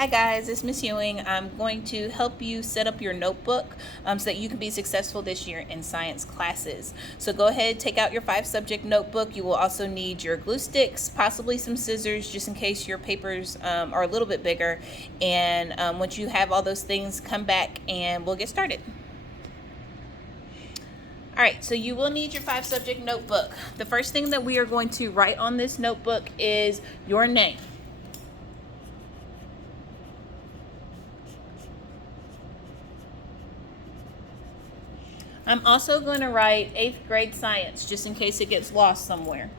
Hi guys, it's Miss Hewing. I'm going to help you set up your notebook so that you can be successful this year in science classes. So go ahead, take out your 5-subject notebook. You will also need your glue sticks, possibly some scissors, just in case your papers are a little bit bigger. And once you have all those things, come back and we'll get started. All right, so you will need your 5-subject notebook. The first thing that we are going to write on this notebook is your name. I'm also going to write 8th grade science, just in case it gets lost somewhere.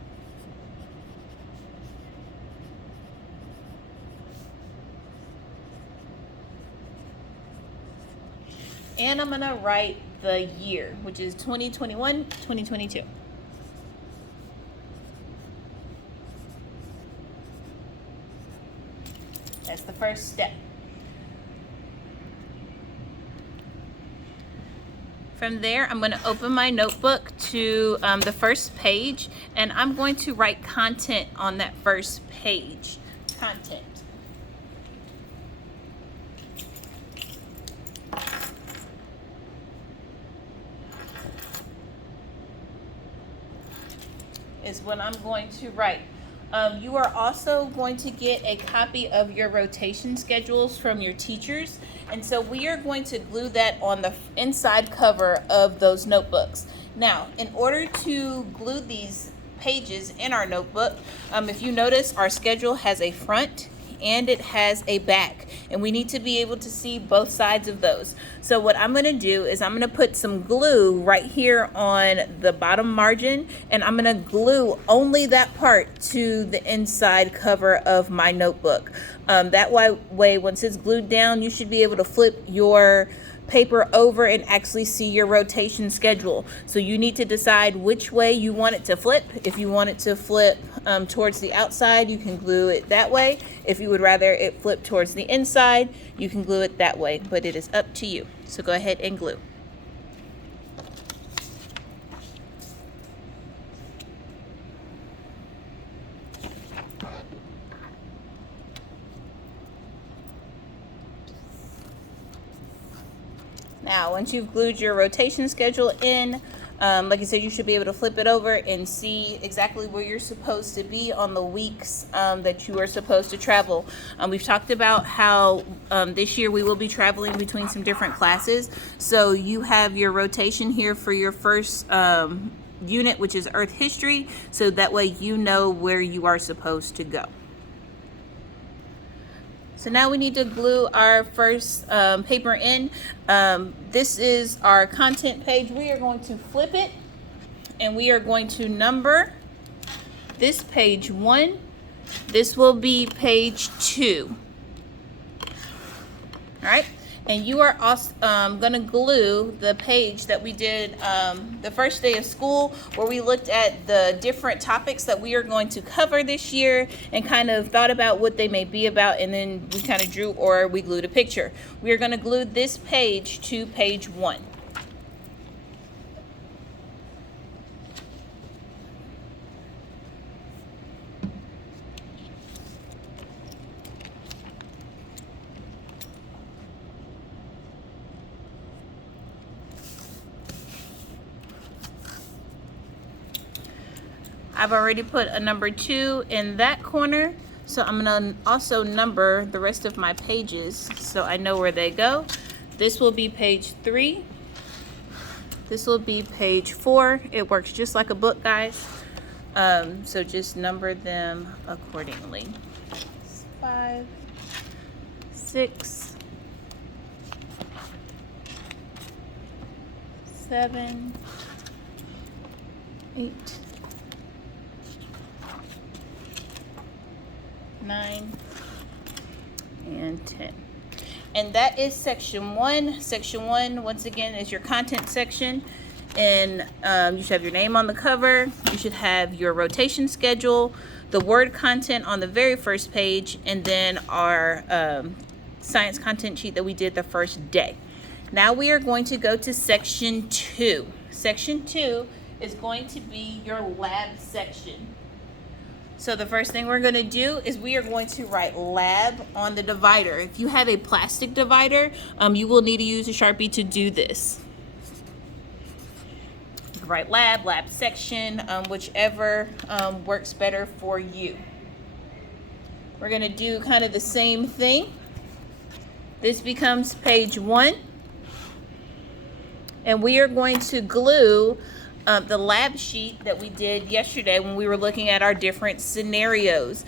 And I'm going to write the year, which is 2021, 2022. That's the first step. From there, I'm going to open my notebook to the first page, and I'm going to write content on that first page. Content. Is what I'm going to write. You are also going to get a copy of your rotation schedules from your teachers, and so we are going to glue that on the inside cover of those notebooks. Now, in order to glue these pages in our notebook, if you notice, our schedule has a front and it has a back, and we need to be able to see both sides of those. So what I'm going to do is I'm going to put some glue right here on the bottom margin, and I'm going to glue only that part to the inside cover of my notebook. That way, once it's glued down, you should be able to flip your paper over and actually see your rotation schedule. So you need to decide which way you want it to flip. If you want it to flip towards the outside, you can glue it that way. If you would rather it flip towards the inside, you can glue it that way, but it is up to you. So go ahead and glue. Now, once you've glued your rotation schedule in, like I said, you should be able to flip it over and see exactly where you're supposed to be on the weeks that you are supposed to travel. We've talked about how this year we will be traveling between some different classes. So you have your rotation here for your first unit, which is Earth History, so that way you know where you are supposed to go. So now we need to glue our first paper in. This is our content page. We are going to flip it, and we are going to number this page 1. This will be page 2. All right. And you are also going to glue the page that we did the first day of school, where we looked at the different topics that we are going to cover this year and kind of thought about what they may be about, and then we kind of drew or we glued a picture. We are going to glue this page to page 1. I've already put a number 2 in that corner, so I'm going to also number the rest of my pages so I know where they go. This will be page 3. This will be page 4. It works just like a book, guys. So just number them accordingly. 5, 6, 7, 8, 9, and 10. And that is section 1. Section 1, once again, is your content section. And you should have your name on the cover. You should have your rotation schedule, the word content on the very first page, and then our science content sheet that we did the first day. Now we are going to go to section 2. Section 2 is going to be your lab section. So the first thing we're going to do is we are going to write lab on the divider. If you have a plastic divider, you will need to use a Sharpie to do this. You can write lab section, whichever works better for you. We're going to do kind of the same thing. This becomes page 1. And we are going to glue the lab sheet that we did yesterday when we were looking at our different scenarios.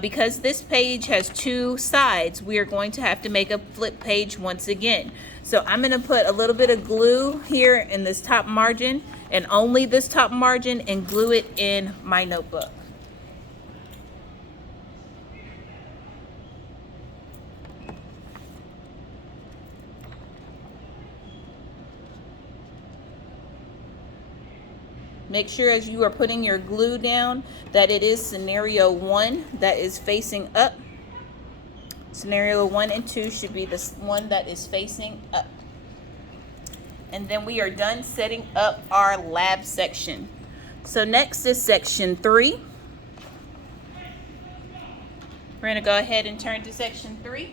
Because this page has 2 sides, we are going to have to make a flip page once again. So I'm going to put a little bit of glue here in this top margin, and only this top margin, and glue it in my notebook. Make sure as you are putting your glue down that it is scenario 1 that is facing up. Scenario 1 and 2 should be the one that is facing up. And then we are done setting up our lab section. So next is section 3. We're going to go ahead and turn to section 3.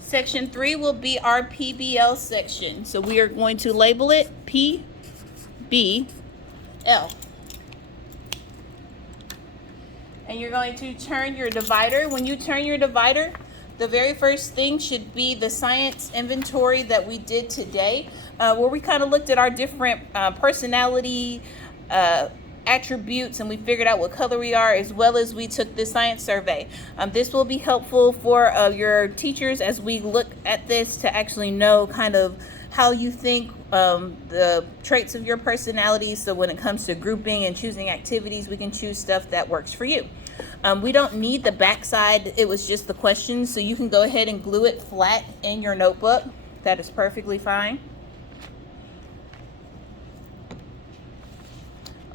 Section 3 will be our PBL section. So we are going to label it PBL. And you're going to turn your divider. When you turn your divider, the very first thing should be the science inventory that we did today, where we kind of looked at our different personality attributes, and we figured out what color we are, as well as we took the science survey. This will be helpful for your teachers as we look at this to actually know kind of how you think, the traits of your personality. So when it comes to grouping and choosing activities, we can choose stuff that works for you. We don't need the backside. It was just the questions. So you can go ahead and glue it flat in your notebook. That is perfectly fine.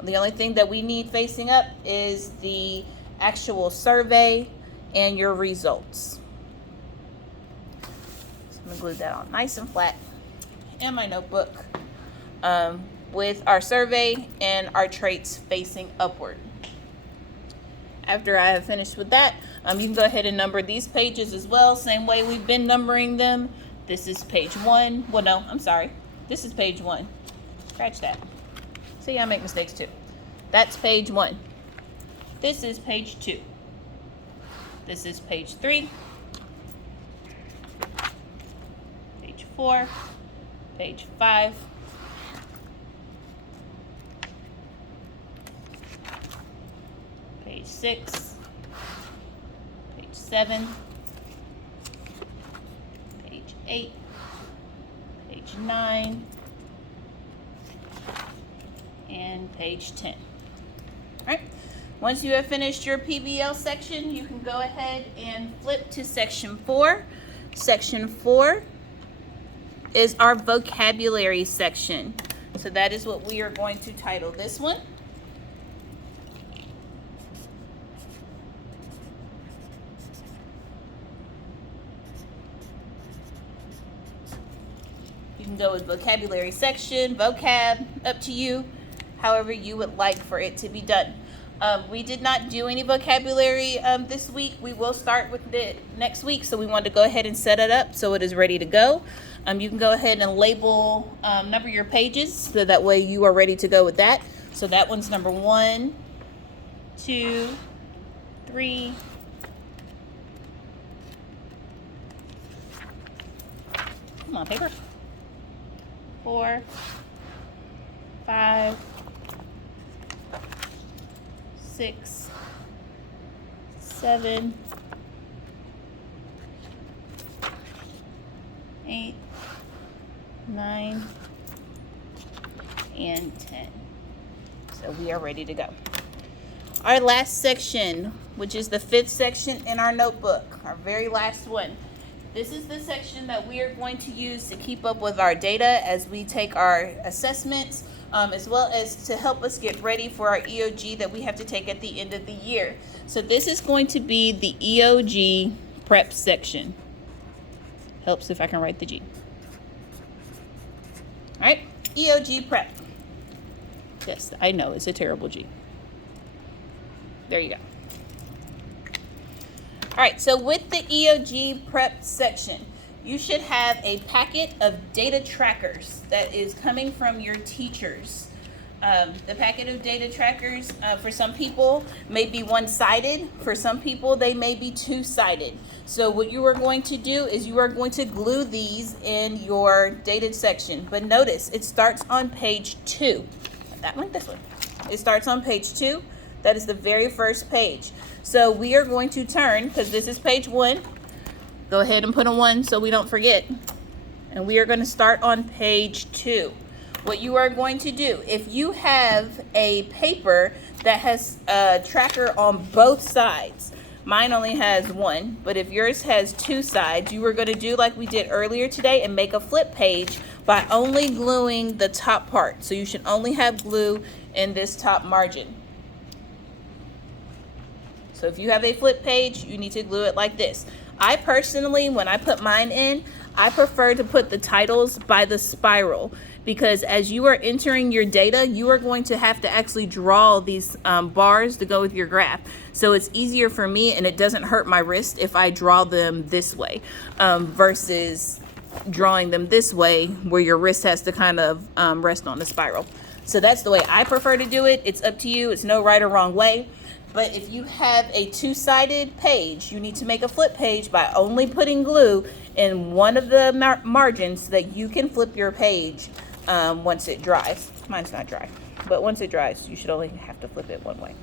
The only thing that we need facing up is the actual survey and your results. So I'm going to glue that on nice and flat in my notebook, with our survey and our traits facing upward. After I have finished with that, you can go ahead and number these pages as well, same way we've been numbering them. This is page 1. Well, no, I'm sorry. This is page 1. Scratch that. See, I make mistakes too. That's page 1. This is page 2. This is page 3. Page 4. Page 5. Page 6. Page 7. Page 8. Page 9. And page 10. All right. Once you have finished your PBL section, you can go ahead and flip to section 4. Section 4 is our vocabulary section. So that is what we are going to title this one. You can go with vocabulary section, vocab, up to you, however you would like for it to be done. We did not do any vocabulary this week. We will start with it next week, so we wanted to go ahead and set it up so it is ready to go. You can go ahead and label, number your pages, so that way you are ready to go with that. So that one's number 1, 2, 3. Come on, paper. 4, 5, 6, 7, 8, 9, and 10. So we are ready to go. Our last section, which is the 5th section in our notebook, our very last one. This is the section that we are going to use to keep up with our data as we take our assessments, as well as to help us get ready for our EOG that we have to take at the end of the year. So this is going to be the EOG prep section. Helps if I can write the G. All right, EOG prep. Yes, I know, it's a terrible G. There you go. All right, so with the EOG prep section, you should have a packet of data trackers that is coming from your teachers. The packet of data trackers for some people may be one-sided. For some people, they may be two-sided. So what you are going to do is you are going to glue these in your data section. But notice, it starts on page 2. That one, this one. It starts on page 2. That is the very first page. So we are going to turn, because this is page 1. Go ahead and put a 1 so we don't forget. And we are going to start on page 2. What you are going to do, if you have a paper that has a tracker on both sides, mine only has 1, but if yours has 2 sides, you are going to do like we did earlier today and make a flip page by only gluing the top part. So you should only have glue in this top margin. So if you have a flip page, you need to glue it like this. I personally, when I put mine in, I prefer to put the titles by the spiral, because as you are entering your data, you are going to have to actually draw these bars to go with your graph. So it's easier for me, and it doesn't hurt my wrist if I draw them this way versus drawing them this way where your wrist has to kind of rest on the spiral. So that's the way I prefer to do it. It's up to you. It's no right or wrong way. But if you have a two-sided page, you need to make a flip page by only putting glue in one of the margins so that you can flip your page once it dries. Mine's not dry, but once it dries, you should only have to flip it one way.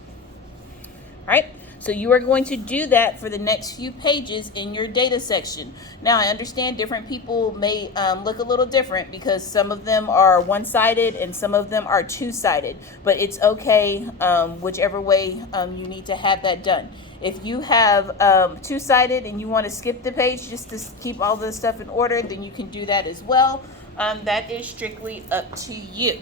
All right, so you are going to do that for the next few pages in your data section. Now, I understand different people may look a little different because some of them are one-sided and some of them are two-sided, but it's okay whichever way you need to have that done. If you have two-sided and you want to skip the page just to keep all the stuff in order, then you can do that as well. That is strictly up to you.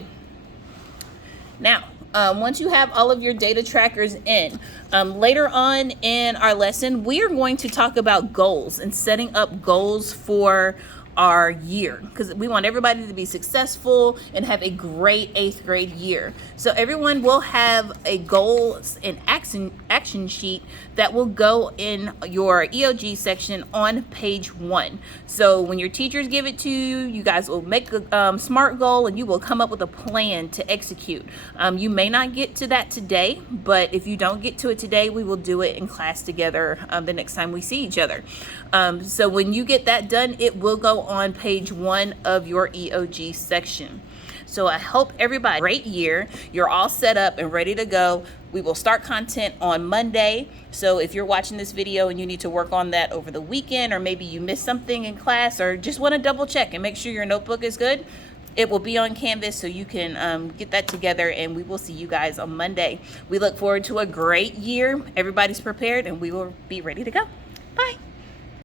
Now, once you have all of your data trackers in, later on in our lesson, we are going to talk about goals and setting up goals for our year, because we want everybody to be successful and have a great 8th grade year. So everyone will have a goals and action sheet that will go in your EOG section on page 1. So when your teachers give it to you, you guys will make a SMART goal and you will come up with a plan to execute. You may not get to that today, but if you don't get to it today, we will do it in class together the next time we see each other. So when you get that done, it will go on page 1 of your EOG section. So I hope everybody, great year. You're all set up and ready to go. We will start content on Monday. So if you're watching this video and you need to work on that over the weekend, or maybe you missed something in class, or just want to double check and make sure your notebook is good, it will be on Canvas, so you can get that together, and we will see you guys on Monday. We look forward to a great year. Everybody's prepared and we will be ready to go.